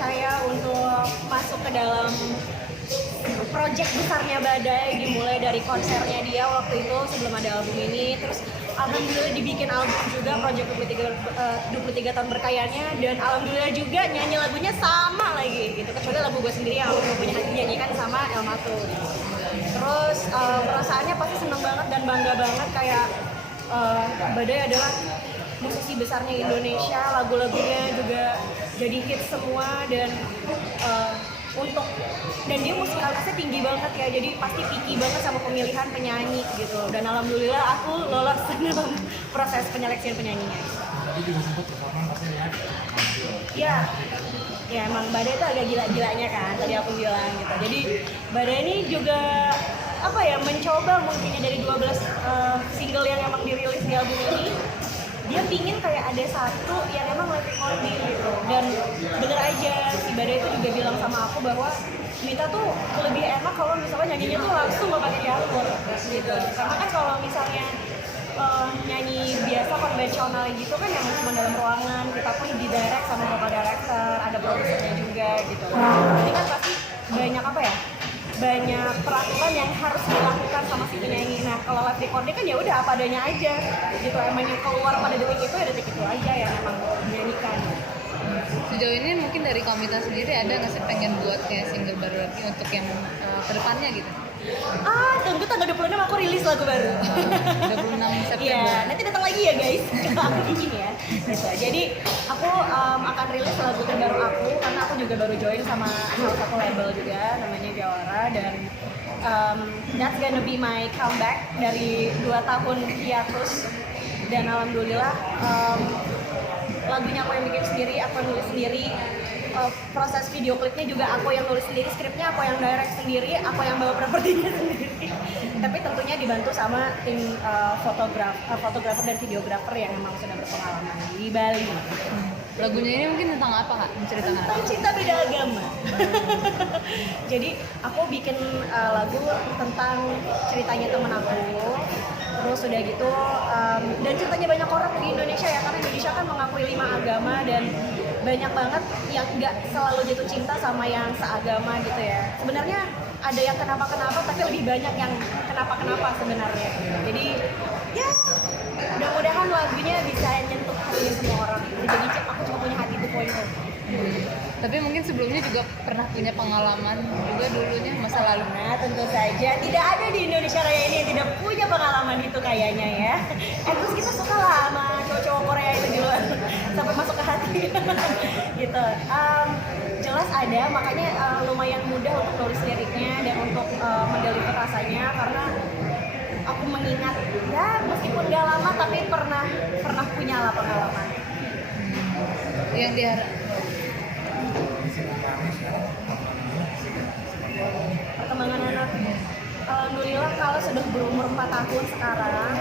percaya untuk masuk ke dalam project besarnya Badai, dimulai dari konsernya dia waktu itu sebelum ada album ini, terus alhamdulillah dibikin album juga project 23 tahun berkayanya, dan alhamdulillah juga nyanyi lagunya sama lagi gitu, kecuali lagu gue sendiri yang aku punya hati nyanyikan sama El Matu. Terus perasaannya pasti seneng banget dan bangga banget, kayak Badai adalah musisi besarnya Indonesia, lagu-lagunya juga jadi hit semua, dan dia musikalitasnya tinggi banget ya, jadi pasti picky banget sama pemilihan penyanyi gitu, dan alhamdulillah aku lolos dalam proses penyeleksian penyanyinya. Tadi juga sempat performa pasti ya emang Badai itu agak gila-gilanya kan, tadi aku bilang gitu. Jadi Badai ini juga mencoba mungkinnya dari 12 single yang emang dirilis di album ini, dia pingin kayak ada satu yang emang live recording gitu, dan bener aja si Badai itu juga bilang sama aku bahwa Mita tuh lebih enak kalau misalnya nyanyinya tuh langsung gak pakai dialog gitu, karena kan kalau misalnya nyanyi biasa konvensional gitu kan yang cuma dalam ruangan, kita pun di direct sama vocal director, ada produsernya juga gitu. Jadi kan pasti banyak peraturan yang harus dilakukan sama si penyanyi. Nah kalau live recording kan ya udah apa adanya aja gitu, emang yang keluar pada detik itu ya detik itu aja yang emang dinyanyikan. Sejauh ini mungkin dari Komita sendiri ada nggak sih pengen buat kayak single baru lagi untuk yang kedepannya gitu? Tunggu tanggal 26 aku rilis lagu baru. 26 September. Iya, nanti datang lagi ya guys. Aku izin ya. Gitu. Jadi aku akan rilis lagu terbaru aku, karena aku juga baru join sama salah satu label juga namanya Jawara, dan that's gonna be my comeback dari 2 tahun hiatus, dan alhamdulillah lagunya aku yang bikin sendiri, aku yang nulis sendiri. Proses video klipnya juga aku yang nulis sendiri, skripnya aku yang direct sendiri, aku yang bawa propertinya sendiri. Tapi tentunya dibantu sama tim fotografer dan videografer yang memang sudah berpengalaman di Bali. Lagunya ini mungkin tentang apa Kak? Menceritakan apa? Tentang cinta beda agama. Jadi aku bikin lagu tentang ceritanya temen aku. Terus udah gitu, dan ceritanya banyak orang di Indonesia ya, karena Indonesia kan mengakui 5 agama, dan banyak banget yang nggak selalu jatuh cinta sama yang seagama gitu ya. Sebenarnya ada yang kenapa-kenapa, tapi lebih banyak yang kenapa-kenapa sebenarnya. Jadi ya mudah-mudahan lagunya bisa nyentuh hati semua orang. Jadi aku cuma punya hati 2.0. Tapi mungkin sebelumnya juga pernah punya pengalaman juga dulunya masa lalu. Nah tentu saja tidak ada di Indonesia Raya ini yang tidak punya pengalaman itu kayaknya ya. Terus kita suka lah sama cowok-cowok Korea itu juga sampai masuk ke hati gitu. Jelas ada, makanya lumayan mudah untuk nulis liriknya dan untuk mendeliver rasanya, karena aku mengingat ya meskipun gak lama tapi pernah punya lah pengalaman. Yang diharap perkembangan anak, alhamdulillah Kala sudah berumur 4 tahun sekarang,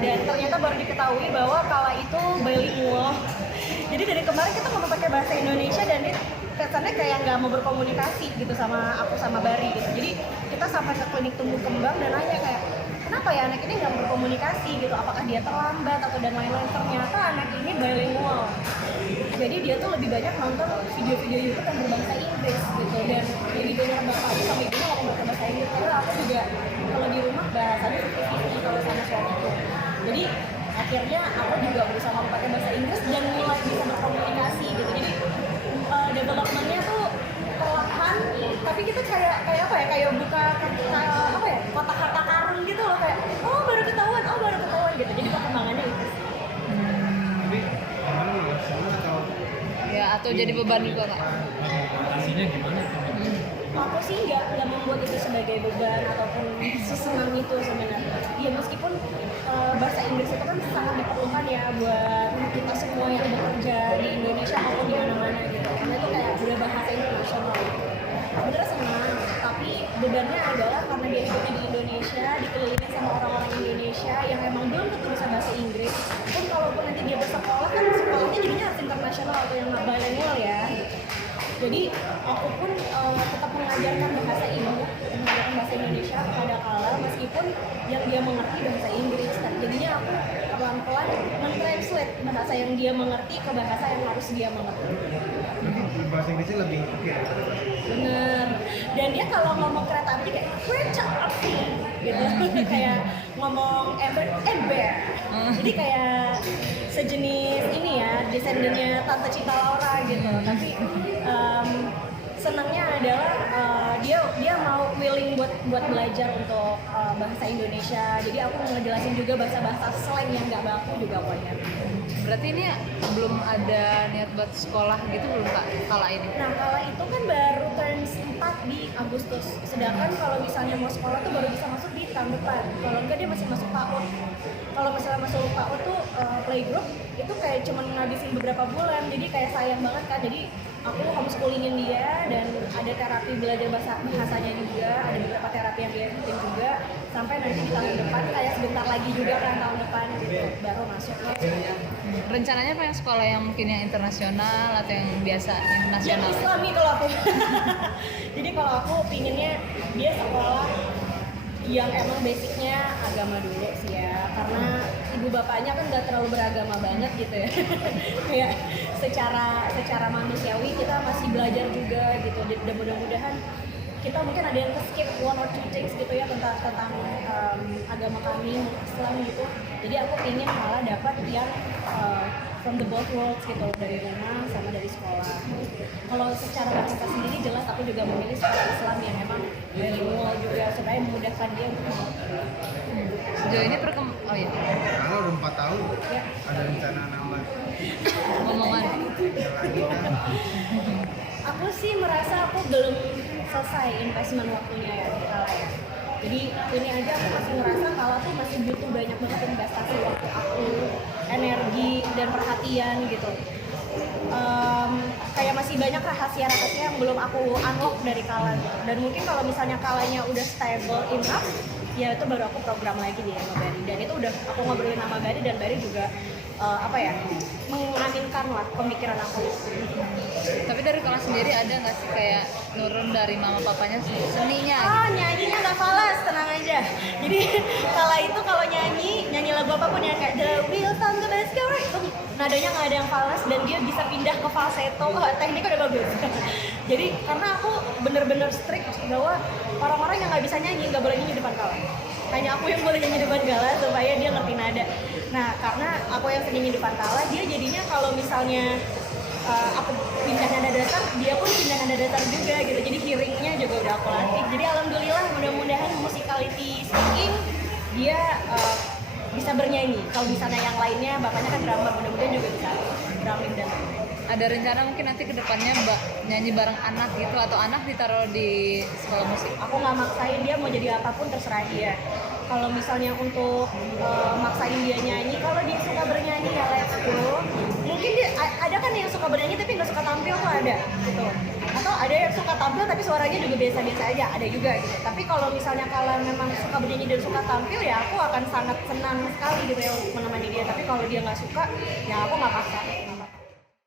dan ternyata baru diketahui bahwa Kala itu bilingual. Jadi dari kemarin kita ngomong pakai bahasa Indonesia, dan dia kesannya kayak nggak mau berkomunikasi gitu sama aku sama Bari gitu. Jadi kita sampai ke klinik tumbuh kembang dan nanya kayak, kenapa ya anak ini nggak berkomunikasi gitu, apakah dia terlambat atau dan lain-lain. Ternyata anak ini bilingual, jadi dia tuh lebih banyak nonton video-video YouTube yang berbahasa Inggris gitu, dan jadi banyak banget sama ibunya ngomong bahasa Inggris, karena aku juga kalau di rumah bahasanya seperti kalau sama suamiku. Jadi akhirnya aku juga berusaha ngomong pakai bahasa Inggris dan mulai bisa berkomunikasi gitu. Jadi developmentnya tuh perlahan, tapi kita kayak buka kotak-kotak karun gitu loh, kayak baru ketahuan gitu. Jadi perkembangannya itu. ya atau jadi beban juga Kak? Adaptasinya gimana? Aku sih nggak membuat itu sebagai beban ataupun sesenang itu sebenarnya. Ya meskipun bahasa Inggris itu kan sangat diperlukan ya buat kita semua yang bekerja di Indonesia maupun di mana-mana gitu. Karena itu kayak udah bahasa internasional. Bener senang, tapi bebannya adalah karena dia hidupnya di Indonesia, dikelilingi sama orang-orang Indonesia yang emang belum tentu bisa bahasa Inggris. Pun kalaupun nanti dia bersekolah kan sekolahnya jadinya harus internasional atau yang bilingual ya. Jadi aku pun tetap mengajarkan bahasa ibu, mengajarkan bahasa Indonesia kepada Kala, meskipun yang dia mengerti bahasa Inggris. Jadinya aku pelan-pelan mentranslate bahasa yang dia mengerti ke bahasa yang harus dia mengerti. Bahasa Inggrisnya lebih oke ya. Bener. Dan dia kalau ngomong kereta api kayak kereta api gitu. Kayak ngomong ember. Jadi kayak sejenis ini ya, descendennya Tante Cinta Laura gitu. Tapi senangnya adalah dia mau willing buat belajar untuk bahasa Indonesia. Jadi aku ngejelasin juga bahasa slang yang nggak baku juga banyak. Berarti ini belum ada niat buat sekolah gitu belum Kak kala ini? Nah, kala itu kan baru turn 4 di Agustus. Sedangkan kalau misalnya mau sekolah tuh baru bisa masuk di tahun depan. Kalau enggak dia masih masuk PAUD. Kalau misalnya masuk PAUD tuh playgroup itu kayak cuman ngabisin beberapa bulan. Jadi kayak sayang banget kan. Jadi aku homeschoolingin dia dan ada terapi belajar bahasanya juga, ada beberapa terapi yang dia ikutin juga sampai nanti di tahun depan kayak sebentar lagi juga kan tahun depan gitu baru masuk. Rencananya pengen sekolah yang mungkin yang internasional atau yang biasa yang Yang nasional? Islami kalau aku. Jadi kalau aku pinginnya dia sekolah yang emang basicnya agama dulu sih ya, karena ibu bapaknya kan nggak terlalu beragama banget gitu ya. Kayak secara manusiawi kita masih belajar juga gitu. Dan mudah-mudahan kita mungkin ada yang skip one or two things gitu ya tentang agama kami Islam gitu. Jadi aku ingin malah dapat yang from the both worlds gitu, dari rumah sama dari sekolah. Kalau secara bahasa sendiri jelas aku juga memilih sekolah Islam yang memang bilingual juga supaya memudahkan dia untuk Sejauh ini oh ya Kalau udah 4 tahun ya. ada rencana nambah ngomongan lagi kan. Aku sih merasa aku belum selesai investment waktunya ya di Kala ya. Jadi ini aja aku masih ngerasa Kala tuh masih butuh banyak banget investasi waktu aku, energi dan perhatian gitu. Kayak masih banyak rahasia-rahasia yang belum aku unlock dari Kala gitu. Dan mungkin kalau misalnya Kalanya udah stable enough, ya itu baru aku program lagi di sama Bari. Dan itu udah aku ngobrolin sama Bari dan Bari juga mengaminkan lah pemikiran aku. tapi dari kelas sendiri ada nggak sih kayak nurun dari mama papanya seninya Nyanyinya nggak falas, tenang aja. Jadi Kala itu kalau nyanyi lagu apapun yang kayak The Wheels on the Bus Go Round, itu nadanya nggak ada yang falas dan dia bisa pindah ke falsetto. Tekniknya udah bagus. Jadi karena aku bener-bener strict bahwa orang-orang yang nggak bisa nyanyi nggak boleh nyanyi depan Kala. Hanya aku yang boleh nyanyi depan Kala supaya dia ngerti nada. Nah karena aku yang sering nyanyi depan Kala, dia jadinya kalau misalnya aku pindah nada dasar, dia pun pindah nada dasar juga gitu. Jadi hearingnya juga udah aku latih. Jadi alhamdulillah mudah-mudahan musicality speaking dia bisa bernyanyi. Kalau di sana yang lainnya bapaknya kan drummer, mudah-mudahan juga bisa drumming dan lain-lain. ada rencana mungkin nanti kedepannya nyanyi bareng anak gitu atau anak ditaruh di sekolah musik? Aku nggak maksain dia mau jadi apapun, terserah dia. Kalau misalnya untuk maksain dia nyanyi, kalau dia suka bernyanyi ya let's go. Mungkin dia ada kan yang suka bernyanyi tapi nggak suka tampil tuh ada gitu. Atau ada yang suka tampil tapi suaranya juga biasa-biasa aja, ada juga gitu. Tapi kalau misalnya kalian memang suka bernyanyi dan suka tampil ya aku akan sangat senang sekali gitu ya untuk menemani dia. Tapi kalau dia nggak suka ya aku nggak paksa.